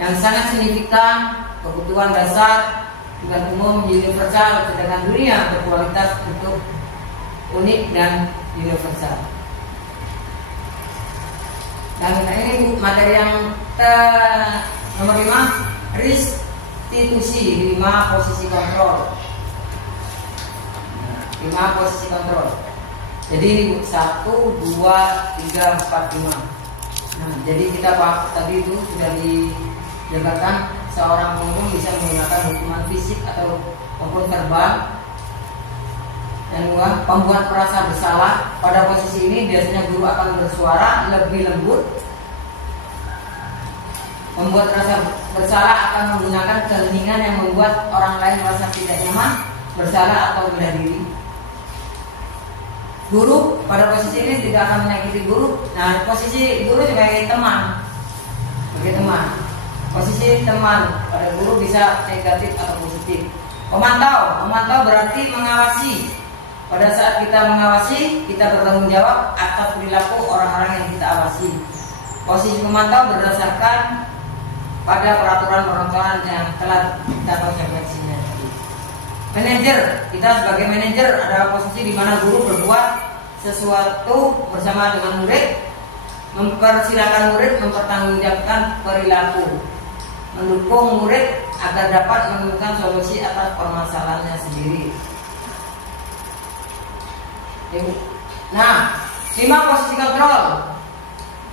yang sangat signifikan, kebutuhan dasar, dengan umum, universal, sedangkan dunia berkualitas untuk unik dan universal. Dan ini materi yang nomor 5, restitusi, 5 posisi kontrol. 5 posisi kontrol. Jadi 1, 2, 3, 4, 5. Nah, jadi kita tadi itu sudah dijabarkan seorang pemimpin bisa menggunakan hukuman fisik atau maupun verbal. Dan pembuat merasa bersalah. Pada posisi ini biasanya guru akan bersuara lebih lembut. Membuat rasa bersalah akan menggunakan keheningan yang membuat orang lain merasa tidak nyaman, bersalah atau bela diri. Guru pada posisi ini tidak akan menyakiti guru. Nah, posisi guru sebagai teman. sebagai teman. Posisi teman pada guru bisa negatif atau positif. Memantau berarti mengawasi. Pada saat kita mengawasi, kita bertanggung jawab atas perilaku orang-orang yang kita awasi. Posisi memantau berdasarkan pada peraturan peraturan yang telah kita konsekuensinya. Manajer, kita sebagai manajer adalah posisi di mana guru berbuat sesuatu bersama dengan murid, mempersilahkan murid mempertanggungjawabkan perilaku, mendukung murid agar dapat menemukan solusi atas permasalahannya sendiri. Nah, 5 posisi kontrol.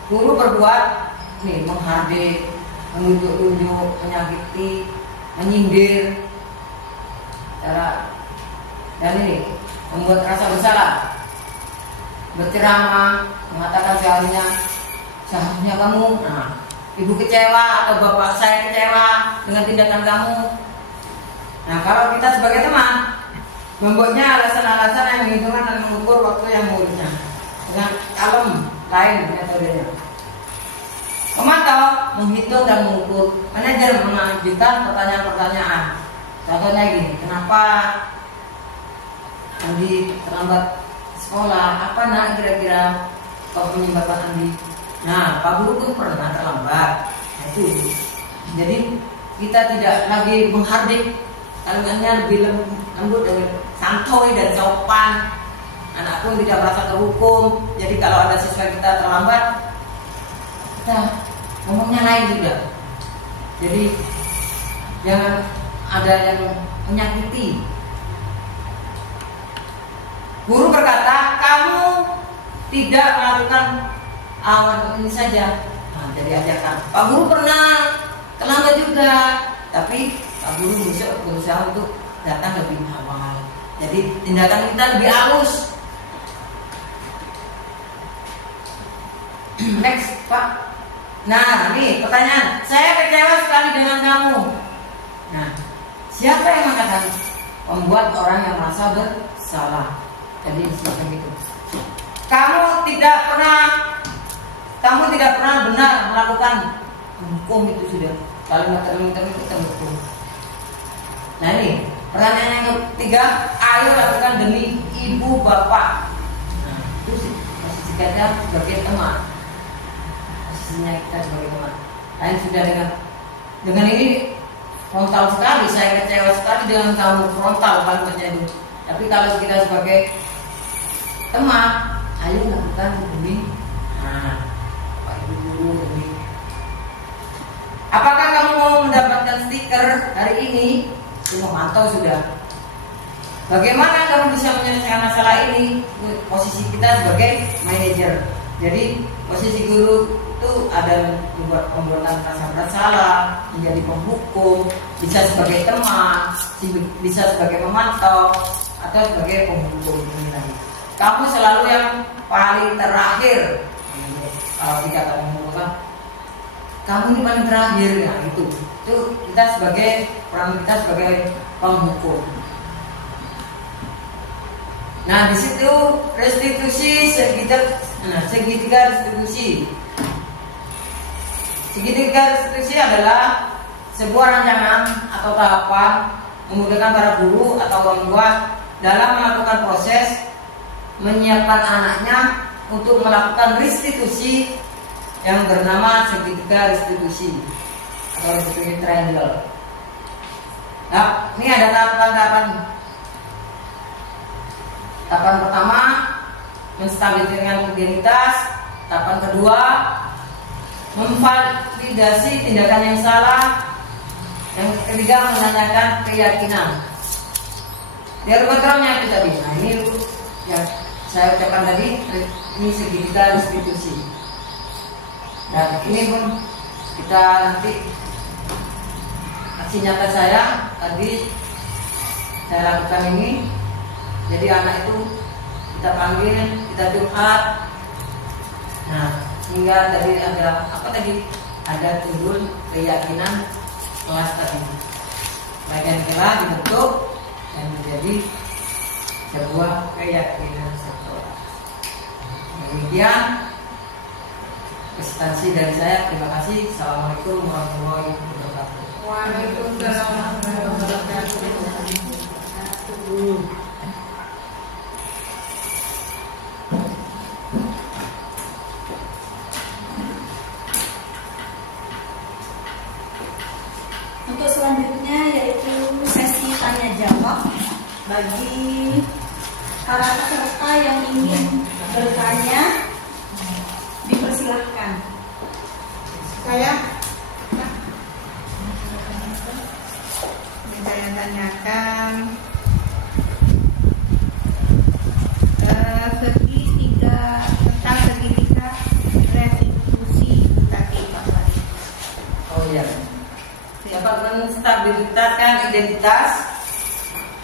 Guru berbuat menghardik, menunjuk-tunjuk, menyakiti, menyindir, dan ini membuat rasa bersalah, berceramah, mengatakan seharusnya kamu, ibu kecewa atau bapak saya kecewa dengan tindakan kamu. Nah, kalau kita sebagai teman membuatnya alasan-alasan yang menghitungkan dan mengukur waktu yang muridnya dengan kalem, lain metodenya. Memantau, menghitung dan mengukur. Manajer mengajukan pertanyaan-pertanyaan. Contohnya gini, kenapa Andi terlambat sekolah? Apa kira-kira kalau menyebabkan Andi? Nah, Pak Guru pun pernah terlambat. Itu. Jadi kita tidak lagi menghardik, kalimatnya lebih lembut dan santai dan sopan. Anak pun tidak merasa terhukum. Jadi kalau ada siswa kita terlambat, kita ngomongnya lain juga. Jadi jangan ada yang menyakiti. Guru berkata, kamu tidak melakukan awal ini saja. Nah, jadi ajarkan. Pak Guru pernah terlambat juga, tapi Pak Guru berusaha untuk datang lebih awal. Jadi tindakan kita lebih halus. Next, Pak. Nah, ini pertanyaan. Saya kecewa sekali dengan kamu. Nah, siapa yang mengatakan? Membuat orang yang merasa bersalah. Jadi seperti itu. Kamu tidak pernah benar melakukan hukum itu sudah. Kalimat-kalimat itu terhukum. Nah, ini pertanyaan yang ketiga. Ayo lakukan demi ibu bapak. Nah, itu sih posisi kita sebagai teman. Kita sebagai teman. Lain sudah dengan ini frontal sekali, saya kecewa sekali dengan kamu, frontal kalimatnya itu. Tapi kalau kita sebagai teman, ayo lakukan demi Pak Ibu Guru demi. Apakah kamu mau mendapatkan stiker hari ini? Itu memantau sudah. Bagaimana kamu bisa menyelesaikan masalah ini? Posisi kita sebagai manajer. Jadi posisi guru itu ada membuat pembuatan rasa bersalah, menjadi penghukum, bisa sebagai teman, bisa sebagai memantau, atau sebagai penghukum. Kamu selalu yang paling terakhir. Kalau tidak kamu mengatakan kamu ini paling terakhir, ya itu kita sebagai peran kita sebagai penghukum. Nah, di situ restitusi segitiga restitusi. Segitiga restitusi adalah sebuah rancangan atau tahapan memudahkan para guru atau orang tua dalam melakukan proses menyiapkan anaknya untuk melakukan restitusi yang bernama segitiga restitusi atau restitusi triangle. Nah, ini ada tahapan-tahapan. Tahapan pertama, menstabilisasi identitas. Tahapan kedua, memvalidasi tindakan yang salah. Yang ketiga, menanyakan keyakinan. Dari kontrolnya itu tadi. Nah, ini yang saya ucapkan tadi, ini segitiga restitusi. Dan ini pun kita nanti aksi nyata saya tadi saya lakukan ini. Jadi anak itu kita panggil, kita curhat. Nah, hingga tadi ada apa tadi? Ada timbul keyakinan kelas tadi. Bagian kelas dibentuk dan menjadi sebuah keyakinan sekolah. Demikian presentasi dari saya. Terima kasih. Assalamualaikum warahmatullahi wabarakatuh. Waalaikumsalam warahmatullahi wabarakatuh. Untuk selanjutnya yaitu sesi tanya jawab bagi para peserta yang ingin bertanya, dipersilahkan. Saya tanyakan tentang segitiga restitusi tadi Pak Wali. Oh iya. Dapat menstabilitaskan identitas,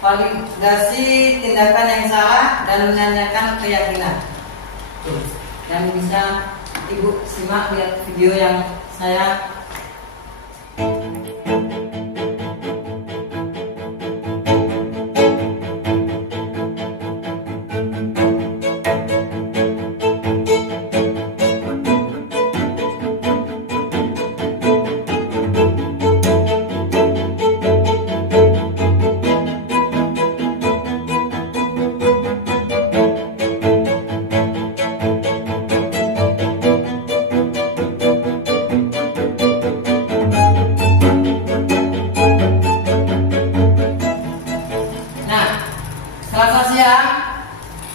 validasi tindakan yang salah, dan menanyakan keyakinan. Tuh. Dan bisa Ibu simak lihat video yang saya. Selasa siang,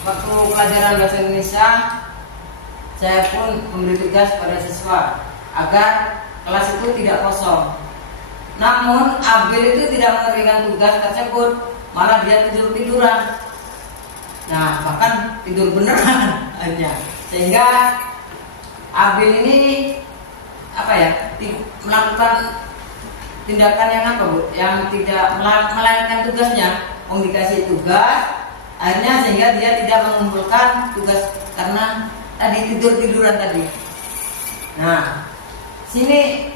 waktu pelajaran bahasa Indonesia, saya pun memberi tugas pada siswa agar kelas itu tidak kosong. Namun Abil itu tidak memberikan tugas tersebut, malah dia tidur-tiduran. Nah, bahkan tidur beneran aja. Sehingga Abil ini melakukan tindakan yang Bu? Yang tidak melakukan tugasnya. Dikasih tugas, akhirnya sehingga dia tidak mengumpulkan tugas karena tadi tidur-tiduran tadi. Nah, sini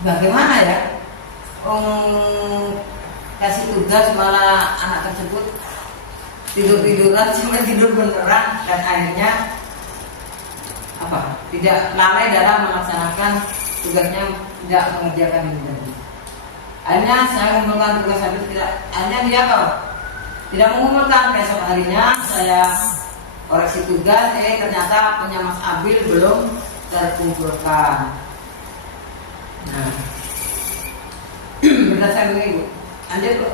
bagaimana ya? Kasih tugas malah anak tersebut tidur-tiduran, cuma tidur beneran, dan akhirnya tidak lalai dalam melaksanakan tugasnya, tidak mengerjakan ini tadi. Akhirnya saya mengumpulkan tugas habis, akhirnya dia tidak mengumpulkan. Besok harinya saya koreksi tugas, ternyata punya Mas Abil belum terkumpulkan. Nah, berdasarkan ini Bu, lanjut Bu.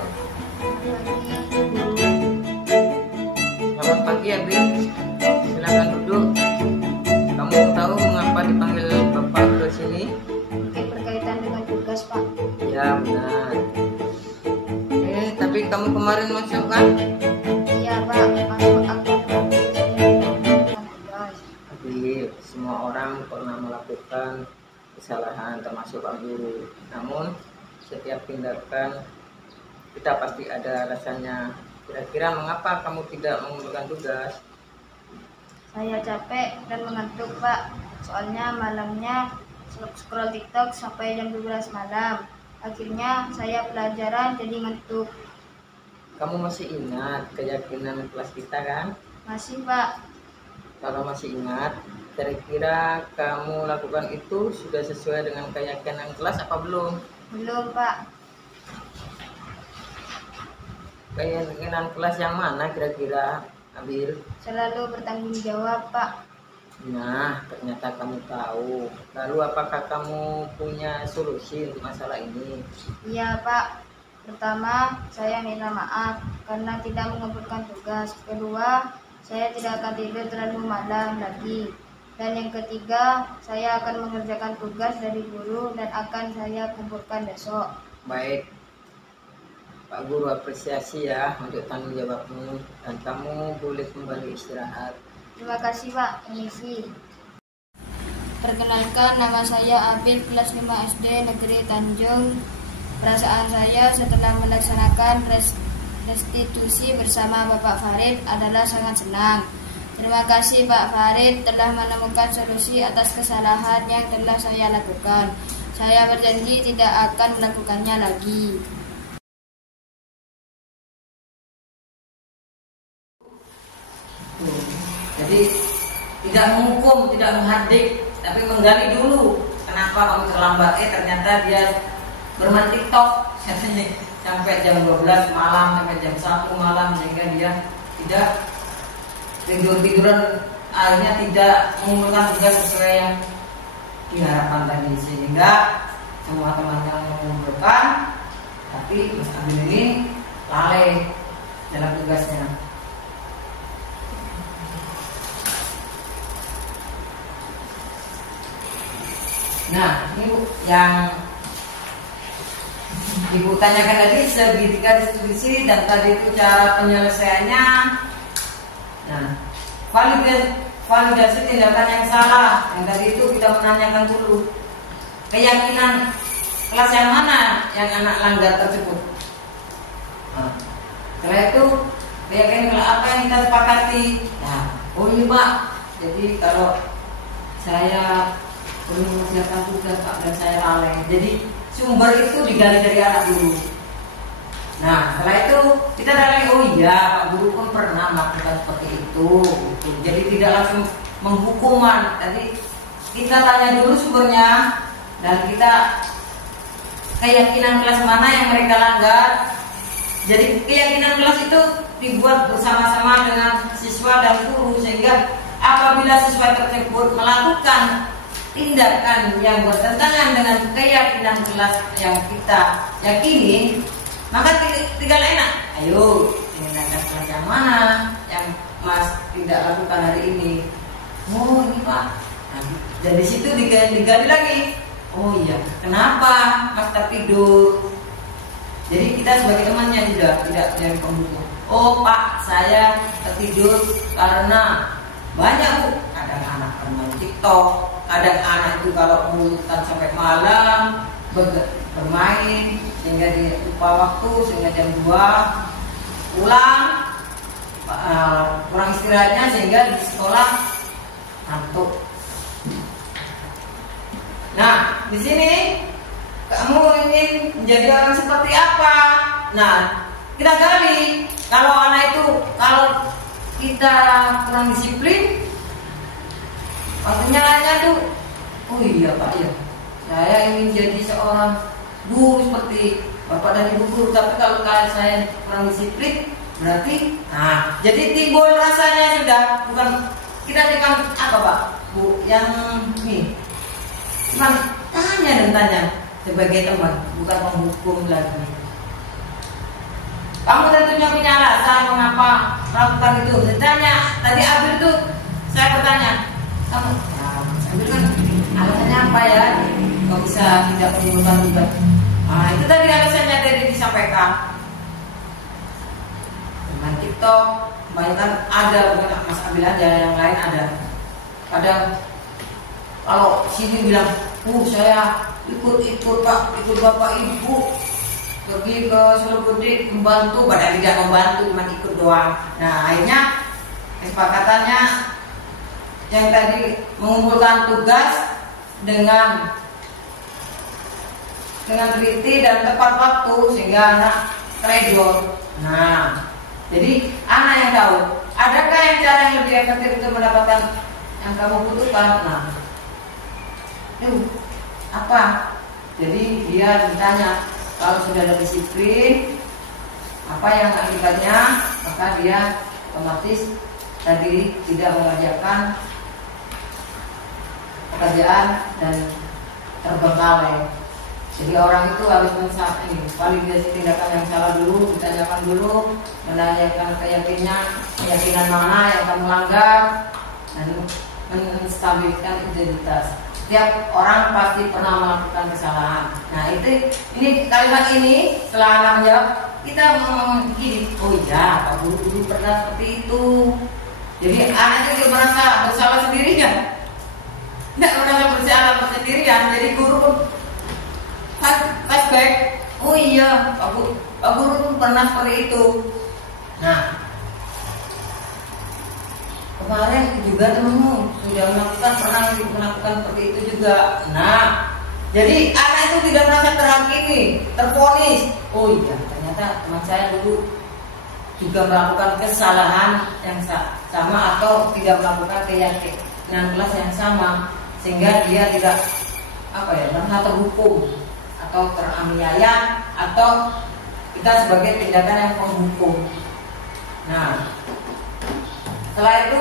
Selamat pagi Abil, silakan duduk. Kamu tahu mengapa dipanggil Bapak ke sini? Mungkin berkaitan dengan tugas Pak. Ya benar. Tapi kamu kemarin masuk kan? Iya Pak, masuk akun tugas. Abil, semua orang pernah melakukan kesalahan termasuk Pak Guru. Namun setiap tindakan kita pasti ada rasanya. Kira-kira mengapa kamu tidak mengumpulkan tugas? Saya capek dan mengantuk Pak. Soalnya malamnya scroll TikTok sampai jam 12 malam. Akhirnya saya pelajaran jadi ngantuk. Kamu masih ingat keyakinan kelas kita kan? Masih Pak. Kalau masih ingat, kira-kira kamu lakukan itu sudah sesuai dengan keyakinan kelas apa belum? Belum Pak. Keyakinan kelas yang mana kira-kira, Abil? Selalu bertanggung jawab Pak. Nah, ternyata kamu tahu. Lalu apakah kamu punya solusi untuk masalah ini? Iya Pak. Pertama, saya minta maaf karena tidak mengumpulkan tugas. Kedua, saya tidak akan tidur terlalu malam lagi. Dan yang ketiga, saya akan mengerjakan tugas dari guru dan akan saya kumpulkan besok. Baik, Pak Guru apresiasi ya untuk tanggung jawabmu, dan kamu boleh kembali istirahat. Terima kasih Pak. Permisi. Perkenalkan, nama saya Abil, kelas 5 SD Negeri Tanjung. Perasaan saya setelah melaksanakan restitusi bersama Bapak Farid adalah sangat senang. Terima kasih Pak Farid telah menemukan solusi atas kesalahan yang telah saya lakukan. Saya berjanji tidak akan melakukannya lagi. Jadi tidak menghukum, tidak menghardik tapi menggali dulu kenapa kamu terlambat. Ternyata dia bermain TikTok sampai jam 12 malam, sampai jam 1 malam, sehingga dia tidak tiduran, akhirnya tidak mengumpulkan tugas sesuai yang diharapkan tadi, sehingga semua temannya mengumpulkan, tapi Mas Abil ini lalai dalam tugasnya. Nah, ini yang Ibu tanyakan tadi segitiga distribusi dan tadi itu cara penyelesaiannya. Nah, validasi tindakan yang salah. Yang tadi itu kita menanyakan dulu keyakinan kelas yang mana yang anak langgar tersebut. Nah, setelah itu keyakinan apa yang kita sepakati. Nah, oh iya Pak, jadi kalau saya perlu mengerjakan tugas Pak dan saya lalai. Jadi sumber itu digali dari anak dulu. Nah, setelah itu kita lalai, oh iya Pak Guru pun pernah melakukan seperti itu. Gitu. Jadi tidak langsung menghukuman. Tadi kita tanya dulu sumbernya dan kita keyakinan kelas mana yang mereka langgar. Jadi keyakinan kelas itu dibuat bersama-sama dengan siswa dan guru, sehingga apabila siswa tersebut melakukan tindakan yang bertentangan dengan keyakinan kelas yang kita yakini, maka tinggal enak. Ayo, tindakan kelas yang mana yang Mas tidak lakukan hari ini? Oh ini Pak. Nah, dan di situ digali lagi. Oh iya, kenapa Mas tertidur? Jadi kita sebagai temannya juga tidak jadi pembunuh. Oh Pak, saya tertidur karena banyak Bu. Kadang anak bermain TikTok, kadang anak itu kalau mulutkan sampai malam bermain sehingga dia lupa waktu, sehingga jam 2 pulang kurang istirahatnya sehingga di sekolah ngantuk. Nah, di sini kamu ingin menjadi orang seperti apa? Nah, kita gali. Kalau anak itu, kalau kita kurang disiplin, waktunya tuh, oh iya Pak ya, saya ingin jadi seorang guru seperti Bapak dan Ibu guru. Tapi kalau saya kurang disiplin, berarti, nah, jadi timbul rasanya sudah bukan kita dengan apa Pak Bu yang ini, cuman tanya dan tanya sebagai teman, bukan menghukum lagi. Kamu tentunya punya alasan mengapa melakukan itu. Ditanya tadi Abil tuh, saya bertanya, kamu, Abil kan alasannya apa ya? Kok bisa tidak mengumpulkan tugas? Nah itu tadi alasannya tadi disampaikan. Dengan TikTok, kebanyakan ada, bukan Mas Abil aja, yang lain ada. Kadang kalau sini bilang, saya ikut Pak, ikut Bapak Ibu pergi ke Sulawesi membantu, padahal tidak membantu, cuma ikut doang. Nah akhirnya kesepakatannya yang tadi mengumpulkan tugas dengan teliti dan tepat waktu sehingga anak terjun. Nah, jadi anak yang tahu adakah yang cara yang lebih efektif untuk mendapatkan yang kamu butuhkan. Nah, itu apa? Jadi dia ditanya, kalau sudah ada disiplin, apa yang akibatnya, maka dia otomatis tadi tidak mengerjakan pekerjaan dan terbengkalai. Jadi orang itu harus validasi tindakan yang salah dulu, ditanyakan dulu, menanyakan keyakinan mana yang kamu langgar, dan menstabilkan identitas. Setiap orang pasti pernah melakukan kesalahan. Nah ini kalimat ini setelah anak menjawab, kita ngomong gini, oh iya Pak Guru dulu pernah seperti itu. Jadi anak itu merasa bersalah sendirian, tidak merasa bersalah sendirian. Jadi guru pun flashback, oh iya Pak Guru pun pernah seperti itu. Nah kemarin juga temanmu sudah pernah melakukan seperti itu juga. Nah, jadi anak itu tidak merasa terhakimi, tervonis. Oh iya, ternyata teman saya dulu juga melakukan kesalahan yang sama atau tidak melakukan keyakinan kelas yang sama. sehingga dia tidak merasa terhukum atau teraniaya atau kita sebagai tindakan yang menghukum. Nah, setelah itu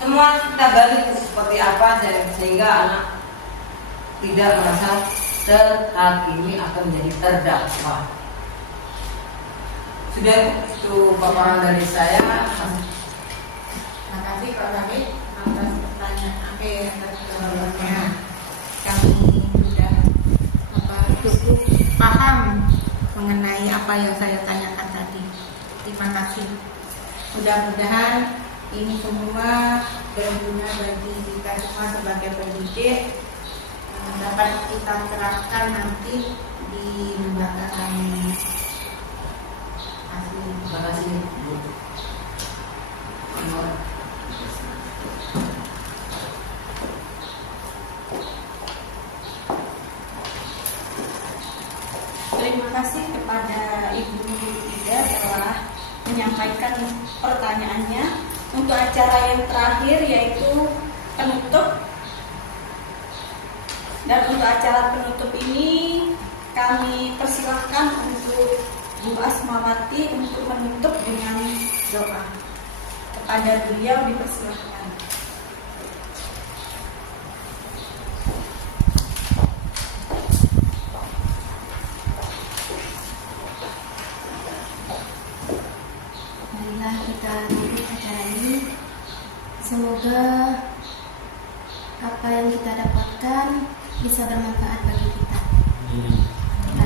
semua kita gali seperti apa sehingga anak tidak merasa terhakimi atau menjadi terdakwa. Sudah itu paparan dari saya. Terima kasih Pak David atas pertanyaan atas jawabannya. Kami sudah cukup paham mengenai apa yang saya tanyakan tadi. Terima kasih. Mudah-mudahan ini semua berguna bagi kita semua sebagai pendidik, dapat kita terapkan nanti di lembaga kami. Terima kasih Bu. Terima kasih kepada Ibu Ida telah menyampaikan pertanyaannya. Untuk acara yang terakhir yaitu penutup. Dan untuk acara penutup ini kami persilahkan untuk Bu Asmawati untuk menutup dengan doa. Kepada beliau dipersilahkan. Marilah kita tutup acara ini. Semoga apa yang kita dapatkan bisa bermanfaat bagi kita.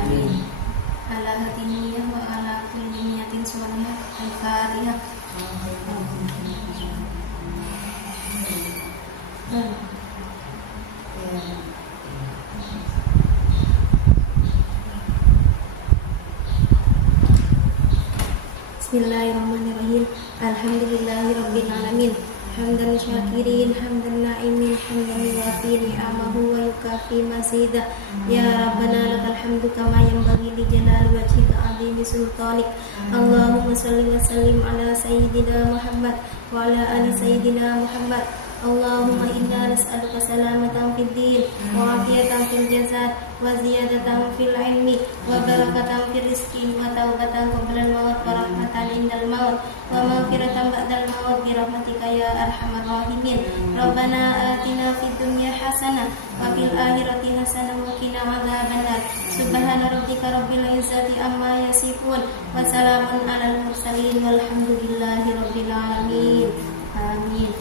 Amin. Ala hadiniyah wa ala kulli niyatin sholihah. Al-Fatihah. Bismillahirrahmanirrahim. Alhamdulillahirabbil alamin. Hamdan syakirin, hamdan na'imin, hamdan yuwafi ni'amahu wa yukafi masidah. Ya Rabbana lakal hamdu kama yanbaghi li jalali wajhika 'azimi sultanik. Allahumma shalli wa sallim ala sayyidina Muhammad wa ala ali sayyidina Muhammad. Allahumma inna nas'aluka salamatan fid din wa afiyatan fil jasad wa ziyadatan fil ilmi wa barakatan fil rizqi wa taubatan qabla al-maut wa rahmatan indal maut wa maghfiratan ba'dal maut bi rahmatika ya arhamar rahimin. Rabbana atina fid dunya hasanah wa fil akhirati hasanah wa qina adzabannar. Subhana rabbika rabbil izzati amma yasifun wa salamun alal mursalin walhamdulillahi rabbil alamin. Amin.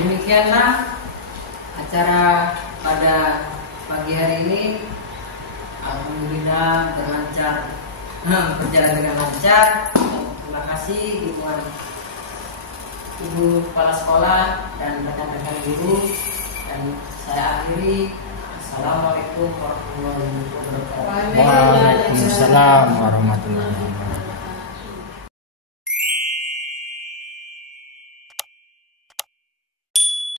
Demikianlah acara pada pagi hari ini. Alhamdulillah berjalan dengan lancar. Terima kasih dukungan Ibu Kepala Sekolah dan rekan-rekan guru. Dan saya akhiri. Assalamualaikum warahmatullahi wabarakatuh. Waalaikumsalam warahmatullahi wabarakatuh.